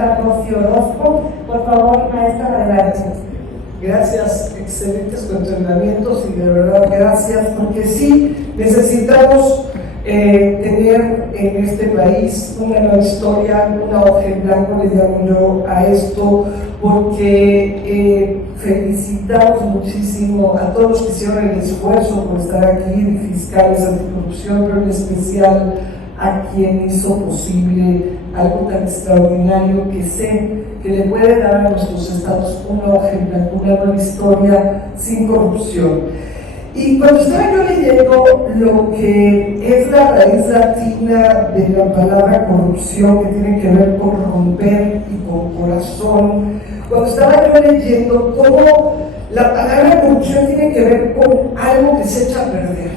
maestra Rocío Orozco. Por favor, maestra, adelante. Gracias, excelentes cuestionamientos y de verdad gracias, porque sí necesitamos tener en este país una nueva historia, una hoja en blanco, le llamo yo a esto, porque felicitamos muchísimo a todos los que hicieron el esfuerzo por estar aquí, de fiscales anticorrupción, pero en especial a quien hizo posible algo tan extraordinario que sé que le puede dar a nuestros estados una hoja en blanco, una nueva historia sin corrupción. Y cuando estaba yo leyendo lo que es la raíz latina de la palabra corrupción, que tiene que ver con romper y con corazón, cuando estaba yo leyendo cómo la palabra corrupción tiene que ver con algo que se echa a perder,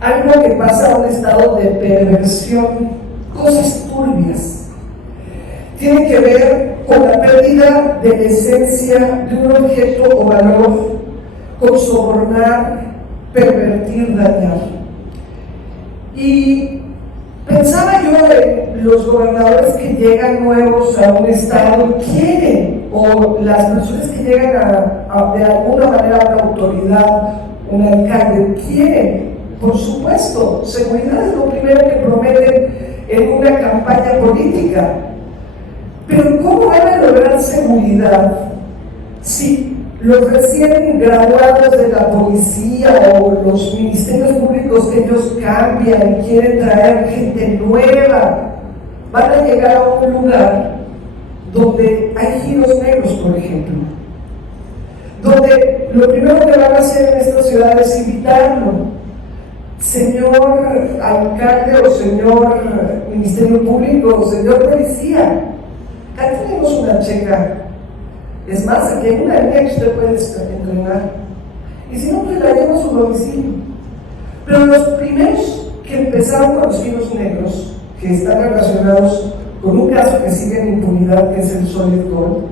algo que pasa a un estado de perversión, cosas turbias. Tiene que ver con la pérdida de la esencia de un objeto o valor, con sobornar, pervertir, dañar. Y pensaba yo en los gobernadores que llegan nuevos a un estado, quieren, o las personas que llegan de alguna manera a una autoridad, un alcalde, quieren, por supuesto, seguridad es lo primero que prometen en una campaña política. Pero ¿cómo van a lograr seguridad si los recién graduados de la policía o los ministerios públicos que ellos cambian y quieren traer gente nueva van a llegar a un lugar donde hay giros negros, por ejemplo, donde lo primero que van a hacer en esta ciudad es invitarlo? Señor alcalde o señor ministerio público o señor policía, acá tenemos una checa. Es más, aquí hay una línea que usted puede entrenar. Y si no, pues la lleva a su domicilio. Pero los primeros que empezaron con los giros negros, que están relacionados con un caso que sigue en impunidad, que es el Solid Gold,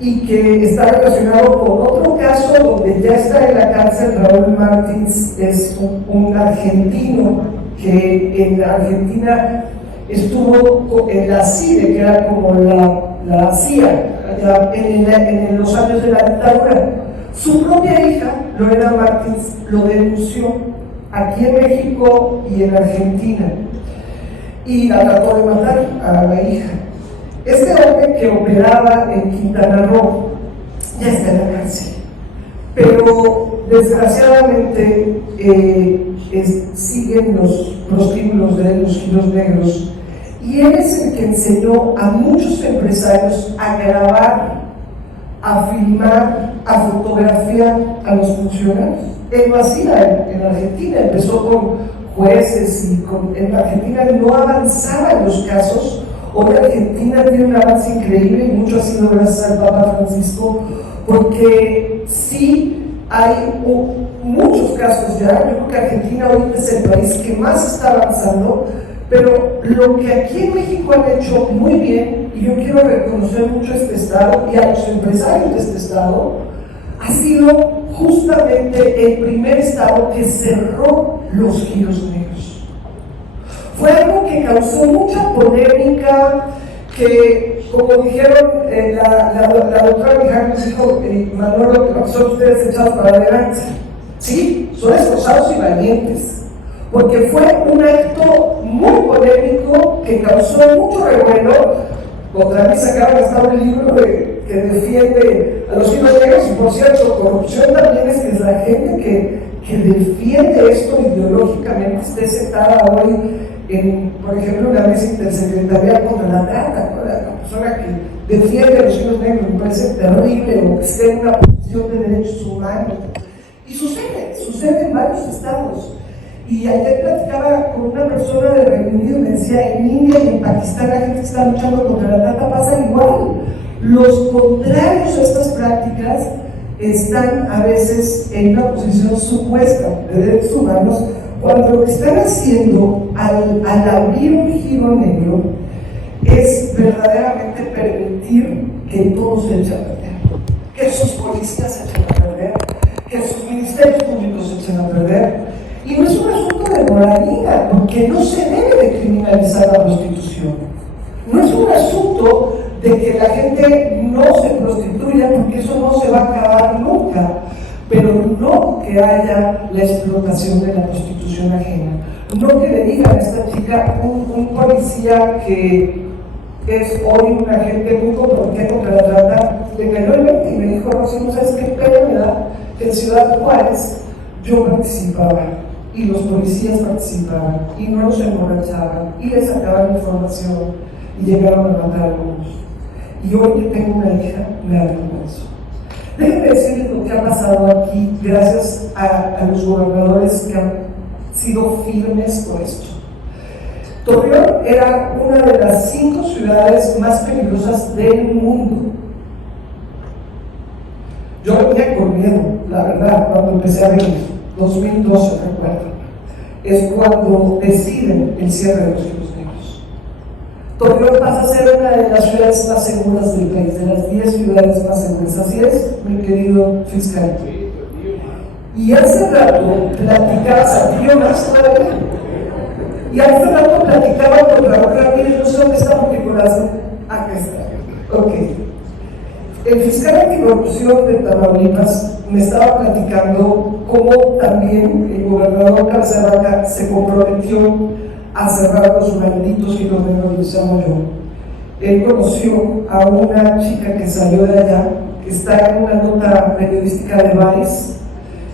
y que está relacionado con otro caso donde ya está en la cárcel Raúl Martins, es un argentino que en Argentina estuvo en la CIDE, que era como la CIA, en los años de la dictadura. Su propia hija, Lorena Martins, lo denunció aquí en México y en Argentina y la trató de matar a la hija. Este hombre que operaba en Quintana Roo ya está en la cárcel, pero desgraciadamente siguen los prostíbulos de los giros negros. Y él es el que enseñó a muchos empresarios a grabar, a filmar, a fotografiar a los funcionarios. Él lo hacía en Argentina, empezó con jueces y en Argentina no avanzaban los casos. Hoy Argentina tiene un avance increíble y mucho ha sido gracias al Papa Francisco, porque sí hay muchos casos ya. Yo creo que Argentina hoy es el país que más está avanzando. Pero lo que aquí en México han hecho muy bien, y yo quiero reconocer mucho a este estado y a los empresarios de este estado, ha sido justamente el primer estado que cerró los giros negros. Fue algo que causó mucha polémica, que como dijeron la doctora Mijares dijo, Manolo, que son ustedes echados para adelante. Sí, son esforzados y valientes, porque fue un acto muy polémico que causó mucho revuelo. Contra mí sacaron hasta un libro que defiende a los giros negros, y por cierto, corrupción también es que es la gente que defiende esto ideológicamente esté sentada hoy en, por ejemplo, una mesa intersecretarial contra la trata, ¿no? La persona que defiende a los giros negros me parece terrible, o que esté en una posición de derechos humanos. Y sucede en varios estados. Y ayer platicaba con una persona de Reino Unido y me decía, en India y en Pakistán la gente que está luchando contra la trata pasa igual. Los contrarios a estas prácticas están a veces en una posición supuesta de derechos humanos, cuando lo que están haciendo al abrir un giro negro es verdaderamente permitir que todo se eche a perder, que sus policías se echen a perder, que sus ministerios públicos se echen a perder. Y no es un asunto de moralidad, porque no se debe de criminalizar la prostitución. No es un asunto de que la gente no se prostituya, porque eso no se va a acabar nunca, pero no que haya la explotación de la prostitución ajena. No que le digan a esta chica, un policía que es hoy un agente muy comprometido contra la trata, le cayó el 20 y me dijo: Rosy, ¿no sabes qué pena me da? Que en Ciudad Juárez yo participaba y los policías participaban y no nos emborrachaban y les sacaban información y llegaron a matar a algunos. Y hoy que tengo una hija, me avergüenzo. Déjenme decirles lo que ha pasado aquí gracias a los gobernadores que han sido firmes por esto. Torreón era una de las 5 ciudades más peligrosas del mundo. Yo venía con miedo, la verdad, cuando empecé a venir, 2012, recuerdo. Es cuando deciden el cierre de los giros negros. Torreón pasa a ser una de las ciudades más seguras del país, de las 10 ciudades más seguras. Así es, mi querido fiscal. Y hace rato platicaba, ¿sabía más todavía? Y hace rato platicaba con Raúl Ramírez, no sé dónde está porque corazón. Acá está. Ok. El fiscal anticorrupción de Tamaulipas me estaba platicando cómo también el gobernador Carcevaca se comprometió a cerrar los malditos giros negros de Zamoyón. Él conoció a una chica que salió de allá, que está en una nota periodística de Vice,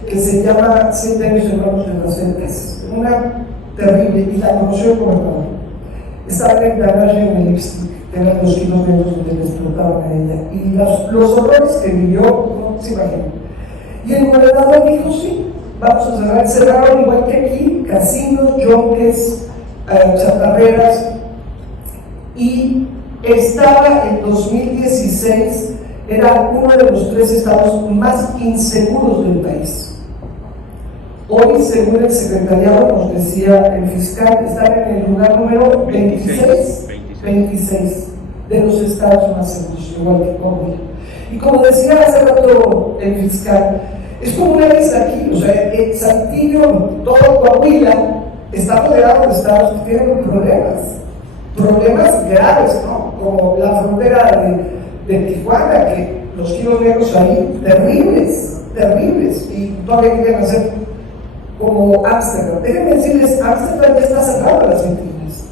que se llama 7 años en manos de inocentes. Una terrible, y la conoció como hermano. Estaba en el garaje en el lipstick, que eran los giros negros donde le explotaban a ella. Y los horrores que vivió, no se imaginan. Y el gobernador dijo: sí, vamos a cerrar. Cerraron igual que aquí, casinos, yonques, chatarreras. Y estaba en 2016, era uno de los 3 estados más inseguros del país. Hoy, según el secretariado, nos decía el fiscal, están en el lugar número 26 de los estados más seguros, igual que Colombia. Y como decía hace rato el fiscal, es como una isla aquí, o sea, el Saltillo, todo Coahuila, está rodeado de estados que tienen problemas graves, ¿no? Como la frontera de Tijuana, que los giros negros ahí, terribles, y todavía quieren hacer como Ámsterdam. Déjenme decirles, Ámsterdam ya está cerrado a las víctimas.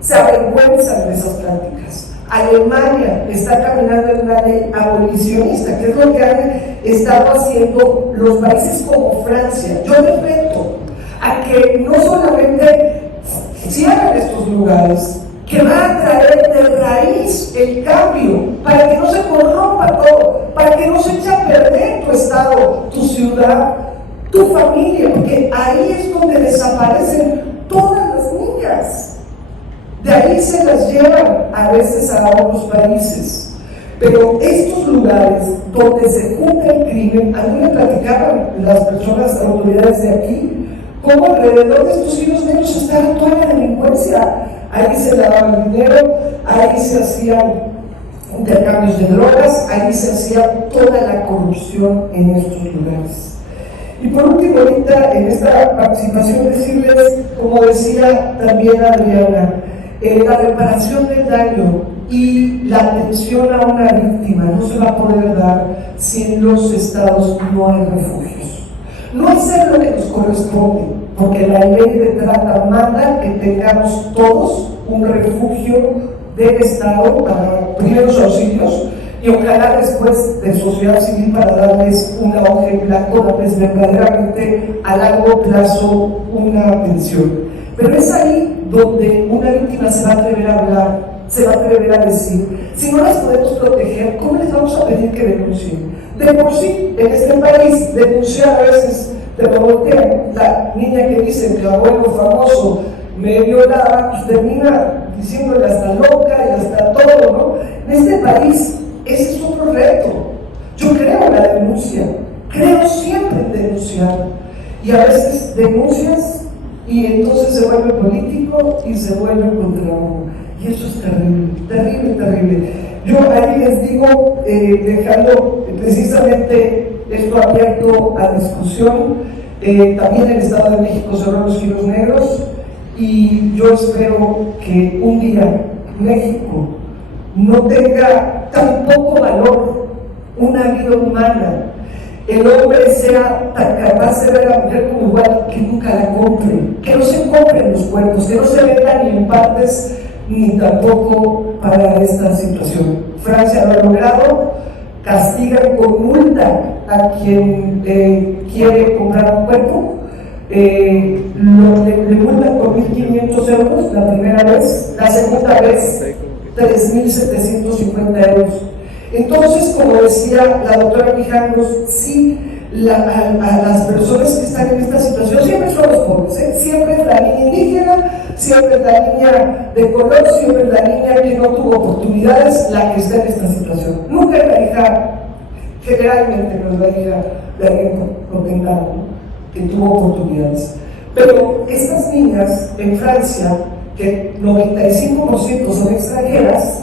Se avergüenzan de esas prácticas. Alemania está caminando en una ley abolicionista, que es lo que han estado haciendo los países como Francia. Yo les reto a que no solamente cierren estos lugares, que van a traer de raíz el cambio, para que no se corrompa todo, para que no se eche a perder tu estado, tu ciudad, tu familia, porque ahí es donde desaparecen todas las niñas. De ahí se las llevan a veces a otros países. Pero estos lugares donde se junta el crimen, a mí me platicaban las personas, autoridades de aquí, cómo alrededor de estos giros negros estaba toda la delincuencia. Ahí se lavaba el dinero, ahí se hacían intercambios de drogas, ahí se hacía toda la corrupción en estos lugares. Y por último, ahorita en esta participación decirles, como decía también Adriana, la reparación del daño y la atención a una víctima no se va a poder dar si en los estados no hay refugios. No hacer lo que nos corresponde, porque la ley de trata manda que tengamos todos un refugio del Estado para primeros auxilios, y ojalá después de sociedad civil para darles una hoja en blanco, darles verdaderamente a largo plazo una pensión. Pero es ahí donde una víctima se va a atrever a hablar, se va a atrever a decir. Si no las podemos proteger, ¿cómo les vamos a pedir que denuncien? De por sí, en este país, denunciar a veces te lo voltean. La niña que dice que el abuelo famoso me violaba, pues termina diciéndole hasta loca y hasta todo, ¿no? En este país, ese es otro reto. Yo creo en la denuncia, creo siempre en denunciar, y a veces denuncias y entonces se vuelve político y se vuelve contra uno, y eso es terrible. Yo ahí les digo, dejando precisamente esto abierto a discusión, también el Estado de México cerró los giros negros, y yo espero que un día México no tenga tan poco valor una vida humana, el hombre sea tan capaz de ver a la mujer como igual, que nunca la compre, que no se compren los cuerpos, que no se vendan ni en partes ni tampoco para esta situación. Francia lo ha logrado, castigan con multa a quien quiere comprar un cuerpo, le multan con 1.500 euros la primera vez, la segunda vez 3.750 euros. Entonces, como decía la doctora Mijangos, sí, a las personas que están en esta situación siempre son los pobres, ¿eh? Siempre es la niña indígena, siempre es la niña de color, siempre es la niña que no tuvo oportunidades la que está en esta situación. Nunca es la hija, generalmente no es la hija de alguien condenado, ¿no?, que tuvo oportunidades. Pero estas niñas en Francia, que 95% son extranjeras,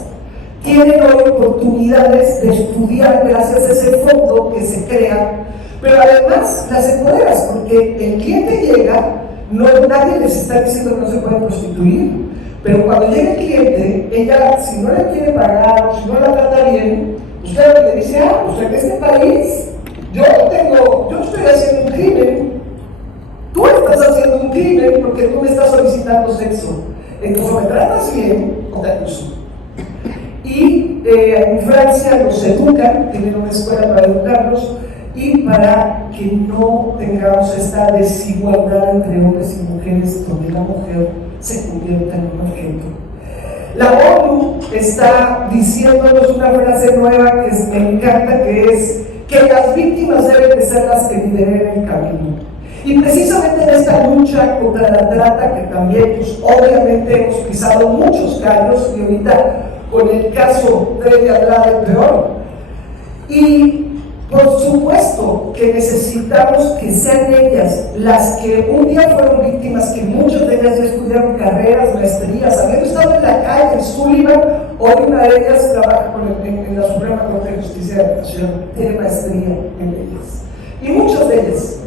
tienen hoy oportunidades de estudiar gracias a ese fondo que se crea, pero además las empoderas, porque el cliente llega, nadie les está diciendo que no se pueden prostituir, pero cuando llega el cliente, ella, si no le quiere pagar, si no la trata bien, pues claro, le dice, pues en este país yo estoy haciendo un crimen, tú estás haciendo un crimen porque tú me estás solicitando sexo, entonces o me tratas bien o te acuso. Y en Francia los educan, tienen una escuela para educarlos y para que no tengamos esta desigualdad entre hombres y mujeres, donde la mujer se convierta en un objeto. La ONU está diciéndonos una frase nueva que me encanta, que es que las víctimas deben de ser las que lideren el camino. Y precisamente en esta lucha contra la trata, que también, pues, obviamente hemos pisado muchos callos, y ahorita con el caso de Andrade peor. Y por supuesto que necesitamos que sean ellas las que un día fueron víctimas, que muchas de ellas ya estudiaron carreras, maestrías, habiendo estado en la calle, en Sullivan, hoy una de ellas trabaja en la Suprema Corte de Justicia de la Nación, tiene maestría en leyes. Y muchas de ellas.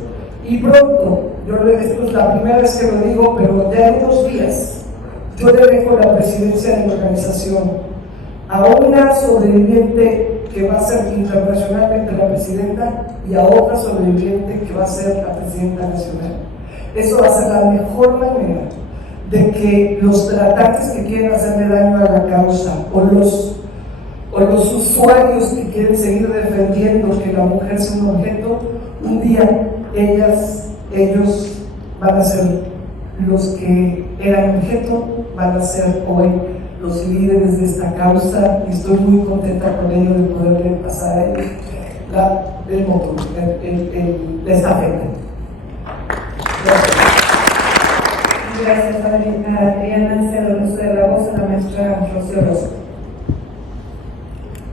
Y pronto, esto es la primera vez que lo digo, pero ya en unos días, yo le dejo la presidencia de la organización a una sobreviviente que va a ser internacionalmente la presidenta y a otra sobreviviente que va a ser la presidenta nacional. Eso va a ser la mejor manera de que los tratantes que quieren hacerle daño a la causa o los usuarios que quieren seguir defendiendo que la mujer sea un objeto, un día ellos van a ser los que eran objeto, van a ser hoy los líderes de esta causa, y estoy muy contenta con ello de poderle pasar a ellos el motor, la estafeta. Gracias, Adriana Cedo, uso de la voz de la maestra Rocío Rosa.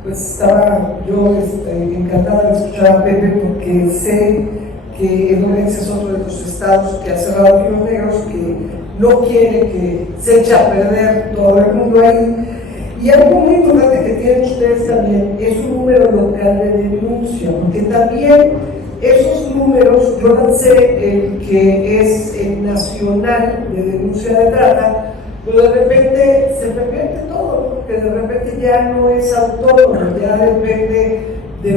Pues estaba yo encantada de escuchar a Pepe, porque sé que Indonesia es otro de los estados que ha cerrado Ríos Negros, que no quiere que se eche a perder todo el mundo ahí. Y algo muy importante que tienen ustedes también es un número local de denuncia, porque también esos números, yo lancé el que es el nacional de denuncia de trata, pero de repente se pervierte todo, ¿no? Porque de repente ya no es autónomo, ya depende de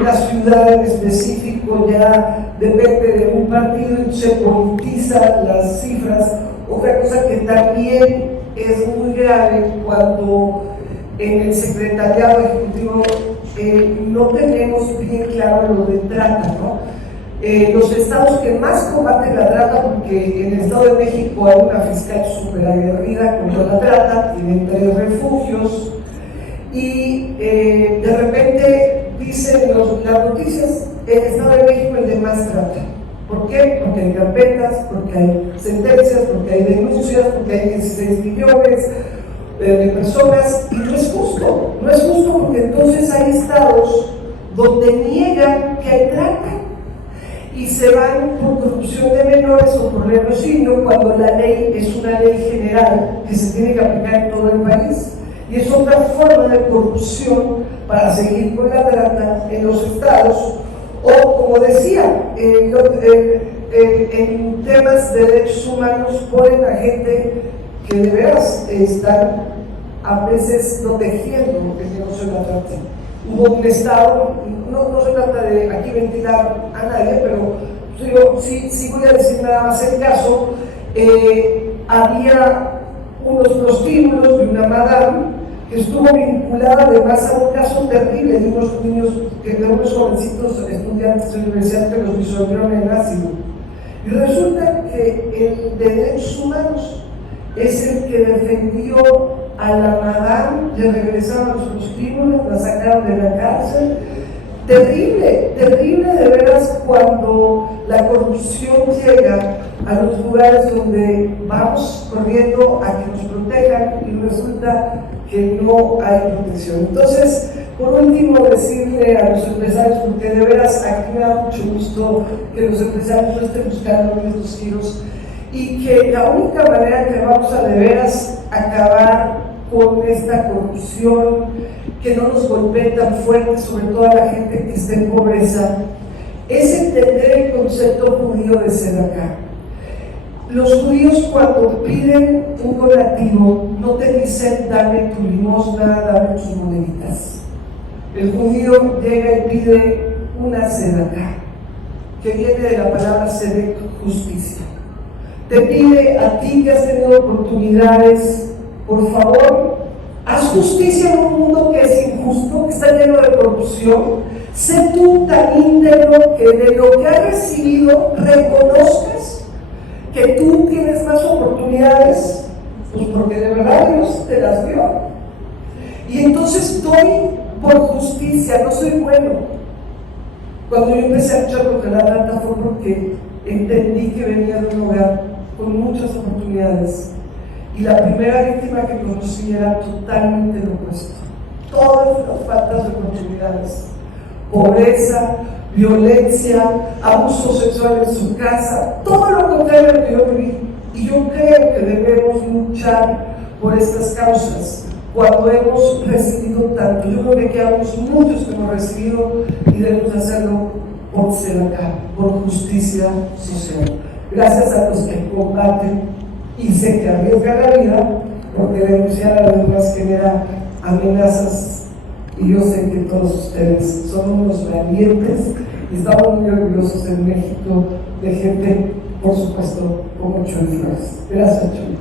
una ciudad en específico, ya depende de un partido y se politizan las cifras. Otra cosa que también es muy grave cuando en el secretariado ejecutivo no tenemos bien claro lo de trata, ¿no? Los estados que más combaten la trata, porque en el Estado de México hay una fiscal súper aguerrida contra la trata, tienen 3 refugios, y de repente dicen las noticias, el Estado de México el de más trata. ¿Por qué? Porque hay carpetas, porque hay sentencias, porque hay denuncias, porque hay 16 millones de personas, y no es justo porque entonces hay estados donde niegan que hay trata y se van por corrupción de menores o por lenocinio, cuando la ley es una ley general que se tiene que aplicar en todo el país. Y es otra forma de corrupción para seguir con la trata en los estados. O, como decía, en temas de derechos humanos ponen a gente que de veras están a veces protegiendo el negocio de la trata. Hubo un estado, no se trata de aquí ventilar a nadie, pero yo sí voy a decir nada más el caso. Había unos prostíbulos de una madame que estuvo vinculada además a un caso terrible de unos niños, de unos jovencitos estudiantes de universidad que los disolvieron en ácido. Y resulta que el de derechos humanos es el que defendió a la madame, le regresaron los prostíbulos, la sacaron de la cárcel. Terrible, terrible de veras cuando la corrupción llega a los lugares donde vamos corriendo a que nos protejan y resulta que no hay protección. Entonces, por último, decirle a los empresarios, porque de veras aquí me da mucho gusto que los empresarios no estén buscando estos giros y que la única manera que vamos a de veras acabar con esta corrupción que no nos golpee tan fuerte, sobre todo a la gente que está en pobreza, es entender el concepto judío de tzedakah. Los judíos cuando piden un donativo no te dicen dame tu limosna, dame tus moneditas. El judío llega y pide una tzedakah, que viene de la palabra tzedek, justicia. Te pide a ti que has tenido oportunidades, por favor, haz justicia en un mundo que es injusto, que está lleno de corrupción. Sé tú tan íntegro que de lo que has recibido reconozcas que tú tienes más oportunidades, pues porque de verdad Dios te las dio. Y entonces doy por justicia, no soy bueno. Cuando yo empecé a luchar contra la trata fue porque entendí que venía de un hogar con muchas oportunidades. Y la primera víctima que conocí era totalmente lo opuesto. Todas las faltas de oportunidades, pobreza, violencia, abuso sexual en su casa, todo lo contrario a lo que yo viví. Y yo creo que debemos luchar por estas causas cuando hemos recibido tanto. Yo creo que quedamos muchos que hemos recibido y debemos hacerlo por tzedakah, por justicia social. Gracias a los que combaten y sé que arriesgan la vida, porque denunciar a los demás genera amenazas, y yo sé que todos ustedes son unos valientes y estamos muy orgullosos en México de gente, por supuesto, con mucho esfuerzo. Gracias, Chuy.